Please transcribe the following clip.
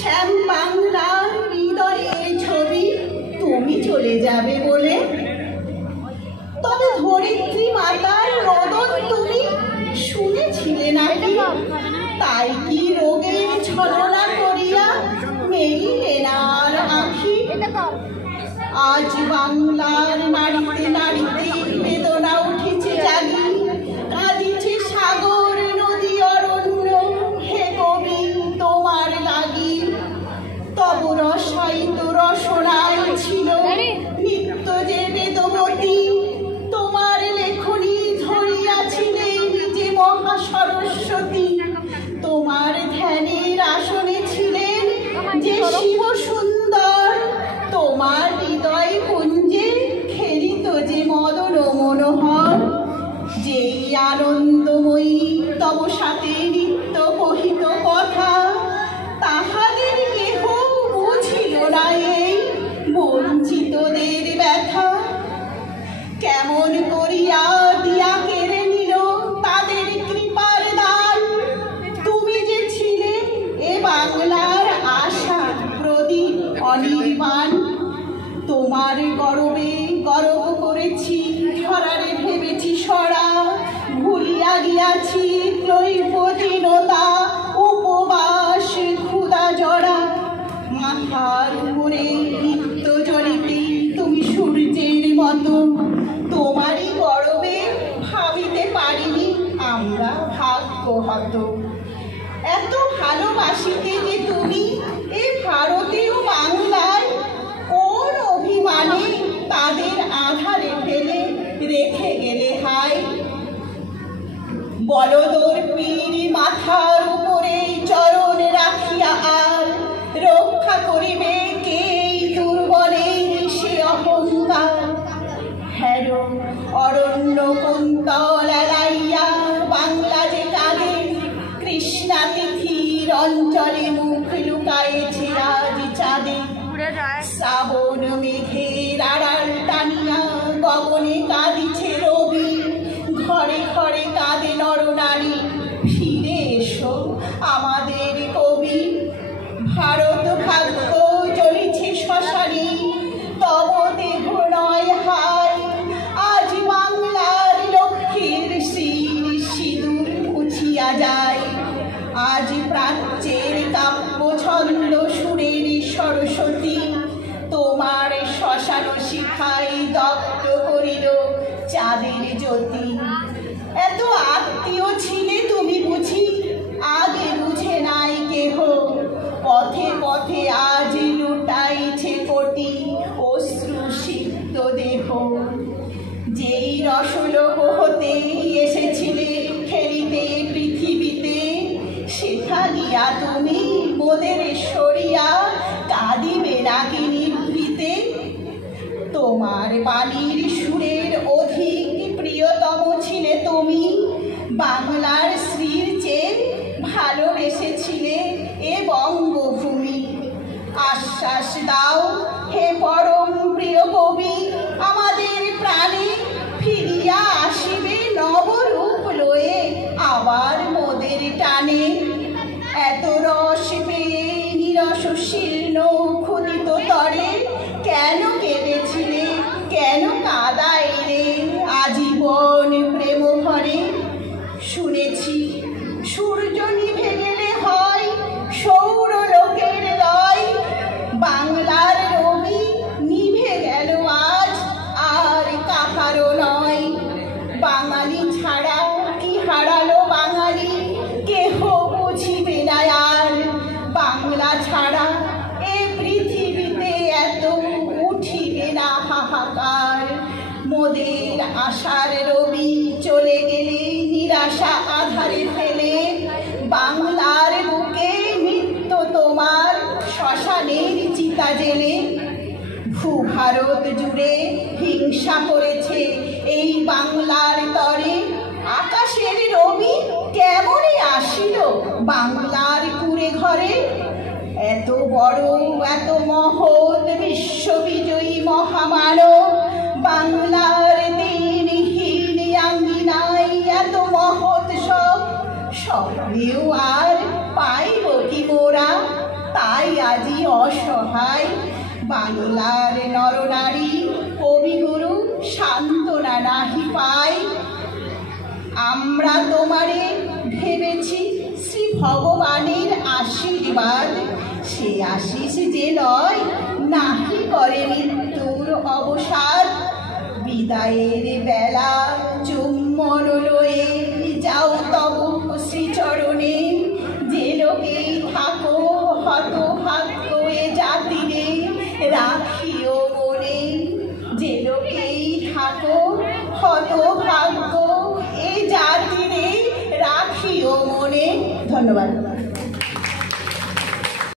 শ্যাম বাংলার হৃদয়ের ছবি তুমি চলে যাবে বলে। তবে ধরিত্রী মাতার রোদন তুমি শুনেছিলে নাকি? তাই কি রোগের ছলনা করিয়া মেলিলে না আর আঁখি? আজ বাংলার নাড়িতে নাড়িতে বেদনা উঠেছে জাগি, কাঁদিছে সাগর নদী অরণ্য, হে কবি তোমার লাগি। তব রসায়িত রসনায় ছিল নিত্য যে বেদবতী, তোমার লেখনী ধরিয়াছিলেন যে মহা সরস্বতী। তোমার ধ্যানের আসনে ছিলেন যে শিব সুন্দর, তোমার হৃদয় কুঞ্জে খেলিত যে মদন মনোহর। যেই আনন্দময়ী তব সাথে নিত্য কহিত কথা, তাহাদের কেহ বুঝিল না এই বঞ্চিতদের ব্যথা। কেমন করিয়া দিয়া কেড়ে নিল তাদের কৃপার দান। তুমি যে ছিলে এ বাংলার আশা প্রদীপ অনির্বাণ। তোমার গর্বে গর্ব করেছি, ধরারে ভেবেছি সরা। ভুলিয়া গিয়াছি ক্লৈবদীনতা, উপবাস ক্ষুধা জড়া। মাথার উপরে নিত্য জ্বলিতে তুমি সূর্যের মতো, তোমারই গর্বে ভাবিতে পারিনি আমরা ভাগ্যহত। এত ভালোবাসিতে যে তুমি এ ভারতীয় বাংলায়, কোন অভিমানে তাদের আধারে ফেলে রেখে গেলে হায়। বলদর পীর মাথার উপরে চরণ রাখিয়া আর রক্ষা করিবে কে দুর্বলের সে অহংকার। হ্যাঁ অরণ্য কুন্তল এলাইয়া বাংলা যে কাঁদে, কৃষ্ণা তিথির অঞ্চলে মুখ লুকায়েছে আজ চাঁদে। শ্রাবণ মেঘের আড়াল টানিয়া গগনে কাঁদিছে রবি, ঘরে ঘরে কাঁদে নরনারী, ফিরে এসো আমাদের কবি। ভারত ভাগ্য চলিছে শ্মশানে, তব দেহ নয় হায়। আজ বাংলার লক্ষ্মীর শ্রীর সিঁদুর মুছিয়া যায়। আজ প্রাচ্যের কাব্য ছন্দ সুরের সরস্বতী, তোমার শ্মশান শিখায় দগ্ধ করিল চাঁদের জ্যোতি। এত আত্মীয় ছিলে তুমি বুঝি, আগে বুঝে নাই কেহ। পথে পথে আজ লুটাইছে কোটি অশ্রু সিক্ত দেহ। যেই রসলোক হতে এসেছিলে খেলিতে পৃথিবীতে, সেথা গিয়া তুমি মোদের সরিয়া কাঁদিবে নাকি নিভৃতে। তোমার বাণীর সুরের অধিক প্রিয়তম ছিলে তুমি, বাংলার শ্রীর চেয়ে ভালোবেসেছিলে এ বঙ্গভূমি। আশ্বাস দাও হে পরম প্রিয় কবি, আমাদের প্রাণে ফিরিয়া আসিবে নবরূপ লয়ে আবার মোদের টানে। এত রস পেয়ে নিরস শীর্ণ ক্ষুদিত তরে কেন কেঁদেছিলে, কেন কাঁদাইলে আজীবন প্রেম ভরে। শুনেছি সূর্য নিভে গেলে হয় সৌর লোকের লয়, বাংলার রবি নিভে গেল আজ আর কাহারও নয়। বাঙালি ছাড়া কি হারালো বাঙালি, কেহ বুঝিবে না আর। বাংলা ছাড়া এ পৃথিবীতে এত উঠিবে না হাহাকার। মোদের আশার রবি চলে গেলে নিরাশা আধারে ফেলে, বাংলার বুকে নিত্য তোমার শ্মশানের চিতা জেলে। ভূভারত জুড়ে হিংসা করেছে এই বাংলার তরে, আকাশের রবি কেমনে আসিল বাংলার কুড়ে ঘরে। এত বড় এত মহৎ বিশ্ববিজয়ী মহামানব, বাংলার দিনহীন আঙ্গিনায় এত মহৎ সব স্বপ্নেও আর পাইব কি মোরা। তাই আজি অসহায় বাংলার নরনারী কবিগুরু সান্ত্বনা নাহি পায়। আমরা তোমারে ভেবেছি শ্রী ভগবানের আশীর্বাদ, সে আশিস যে লয় নাহি করে মৃত্যুর অবসাদ। বিদায়ের বেলা চুম্বন লয়ে যাও তব শ্রীচরণে, যে লোকেই থাকো হতভাগ্য এ জাতিরে রাখিও মনে, যে লোকেই থাকো হতভাগ্য এ জাতিরে রাখিও মনে। ধন্যবাদ।